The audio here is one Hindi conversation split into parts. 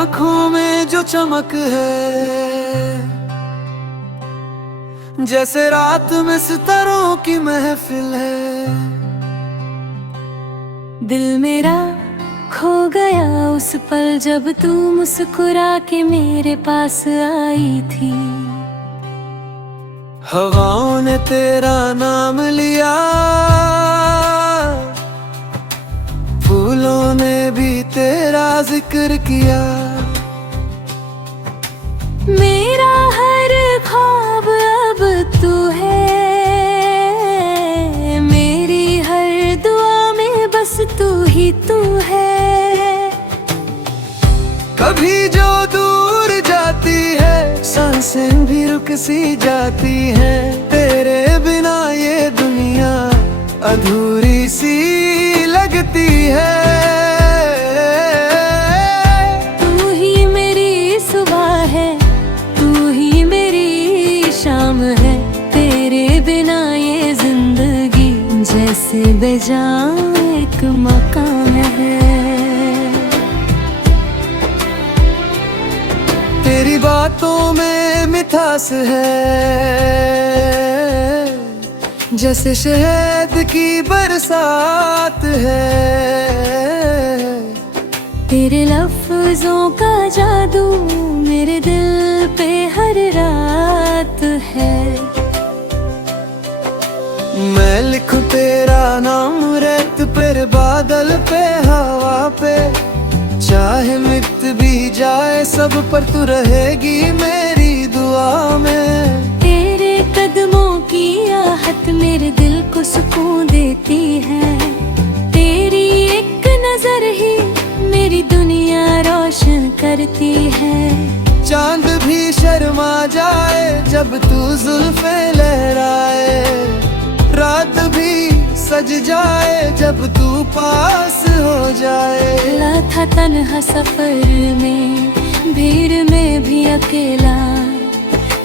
आंखों में जो चमक है, जैसे रात में सितारों की महफिल है। दिल मेरा खो गया उस पल जब तू मुस्कुरा के मेरे पास आई थी। हवाओं ने तेरा नाम लिया, फूलों ने भी तेरा जिक्र किया। मेरा हर ख्वाब अब तू है, मेरी हर दुआ में बस तू ही तू है। कभी जो दूर जाती है, सांसें भी रुक सी जाती हैं। तेरे बिना ये दुनिया अधूरी सी लगती है। तू ही मेरी सुबह है, तू ही मेरी शाम है। तेरे बिना ये जिंदगी जैसे बेजान एक मकाम है। तेरी बातों में मिठास है, जैसे शहद की बरसात है। तेरे लफ्जों का जादू मेरे दिल पे हर रात है। मैं लिखूं तेरा नाम रेत पर, बादल पे, हवा पे, चाहे मिट भी जाए सब पर तू रहेगी मेरी दुआ में। तेरे कदमों की आहट मेरे दिल को सुकून देती है। तेरी एक नजर ही मेरी दुनिया रोशन करती है। चांद भी शर्मा जाए जब तू जुल्फे लहराए, रात भी सज जाए जब तू पास हो जाए। चला था तन्हा सफर में, भीड़ में भी अकेला,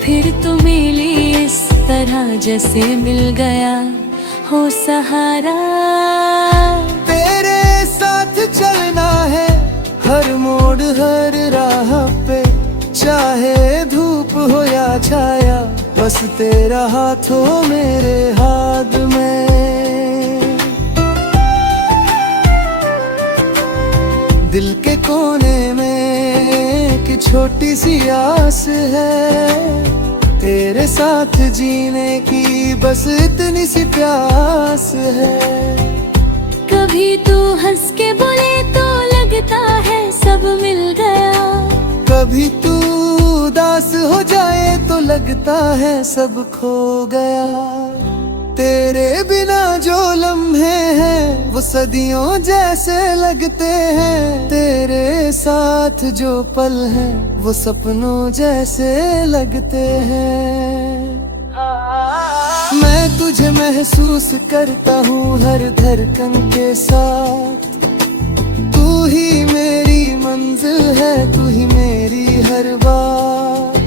फिर तू मिली इस तरह जैसे मिल गया हो सहारा। तेरे साथ चलना है हर मोड़ हर राह पे, चाहे धूप हो या छाया, बस तेरा हाथ हो मेरे हाथ में। दिल के कोने में एक छोटी सी आस है, तेरे साथ जीने की बस इतनी सी प्यास है। कभी तू हंस के बोले तो लगता है सब मिल गया, कभी तू उदास हो जाए तो लगता है सब खो गया। तेरे बिना जो लम्हे हैं वो सदियों जैसे लगते हैं, तेरे साथ जो पल हैं वो सपनों जैसे लगते हैं। मैं तुझे महसूस करता हूँ हर धड़कन के साथ, तू ही मेरी मंजिल है, तू ही मेरी हर बात।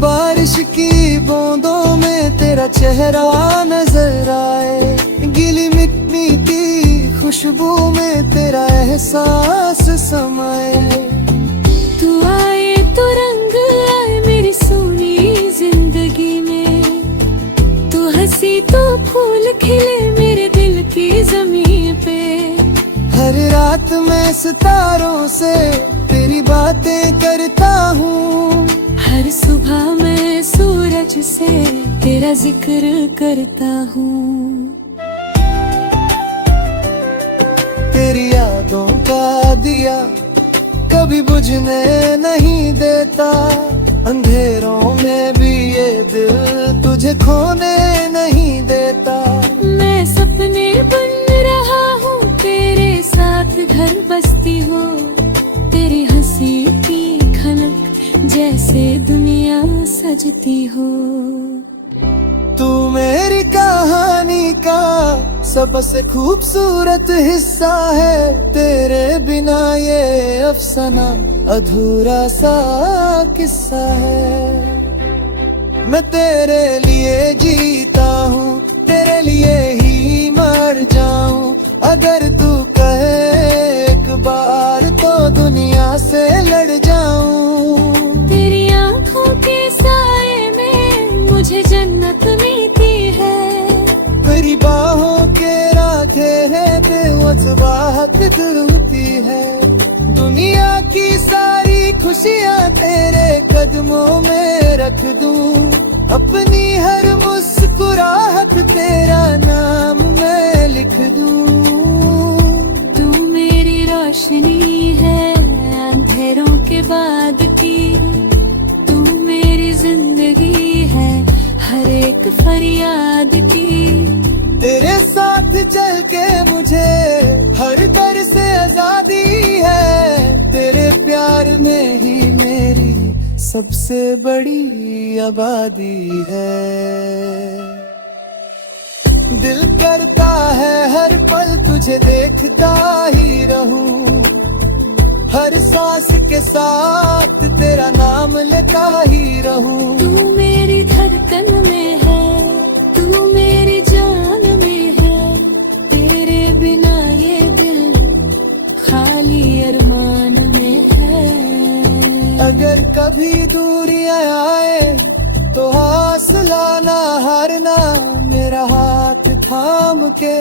बारिश की बूंदों में तेरा चेहरा नजर आए, गीली मिट्टी की खुशबू में तेरा एहसास समाए। तू आए तो रंग आए मेरी सोनी जिंदगी में, तू हंसी तो फूल खिले मेरे दिल की जमीन पे। हर रात मैं सितारों से तेरी बातें करता हूँ, हर सुबह मैं सूरज से तेरा जिक्र करता हूँ। तेरी यादों का दिया कभी बुझने नहीं देता, अंधेरों में भी ये दिल तुझे खोने नहीं देता। मैं सपने बुन रहा हूँ तेरे साथ घर बसती हो, तेरी हंसी की खनक जैसे दुनिया सजती हो। तू मेरी कहानी का सबसे खूबसूरत हिस्सा है, तेरे बिना ये अफसाना अधूरा सा किस्सा है। मैं तेरे लिए जीता हूँ, तेरे लिए ही मर जाऊं, अगर तू कहे एक बार तो दुनिया से लड़ मजबाहत होती है। दुनिया की सारी खुशियाँ तेरे कदमों में रख दूं, अपनी हर मुस्कुराहट तेरा नाम मैं लिख दूं। तू मेरी रोशनी है अंधेरों के बाद की, तू मेरी जिंदगी है हर एक फरियाद की। तेरे साथ चल के मुझे हर डर से आजादी है, तेरे प्यार में ही मेरी सबसे बड़ी आबादी है। दिल करता है हर पल तुझे देखता ही रहूं, हर सांस के साथ तेरा नाम लेता ही रहूं। तू मेरी धड़कन में है, तू मेरी जान में है, तेरे बिना ये दिल खाली अरमान में है। अगर कभी दूरियां आए तो हौसला ना हारना, मेरा हाथ थाम के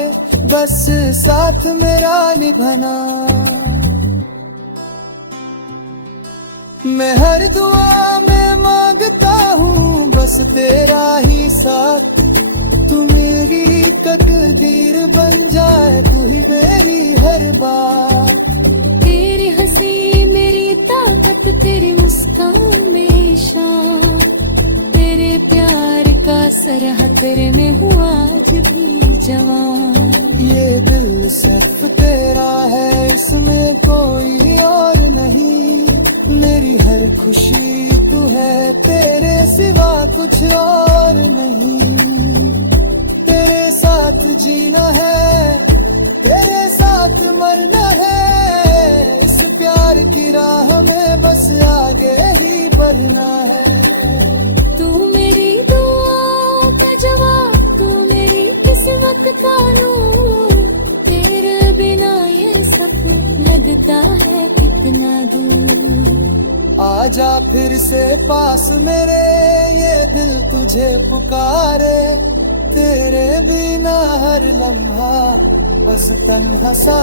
बस साथ मेरा निभाना। मैं हर दुआ में मांगता हूँ बस तेरा ही साथ, तू मेरी तकदीर बन जाए, तू ही मेरी हर बात। तेरी हंसी मेरी ताकत, तेरी मुस्कान मेरी शान, तेरे प्यार का सरह तेरे में हुआ आज भी जवान। ये दिल सिर्फ तेरा है, इसमें कोई और नहीं, मेरी हर खुशी तू है, तेरे सिवा कुछ और नहीं। तेरे साथ जीना है, तेरे साथ मरना है, इस प्यार की राह में बस आगे ही बढ़ना है। तू मेरी दुआ का जवाब, तू मेरी किस्मत का नूर, तेरे बिना ये सफर लगता है कितना दूर। आजा फिर से पास मेरे, ये दिल तुझे पुकारे, तेरे बिना हर लम्हा बस तन्हा सा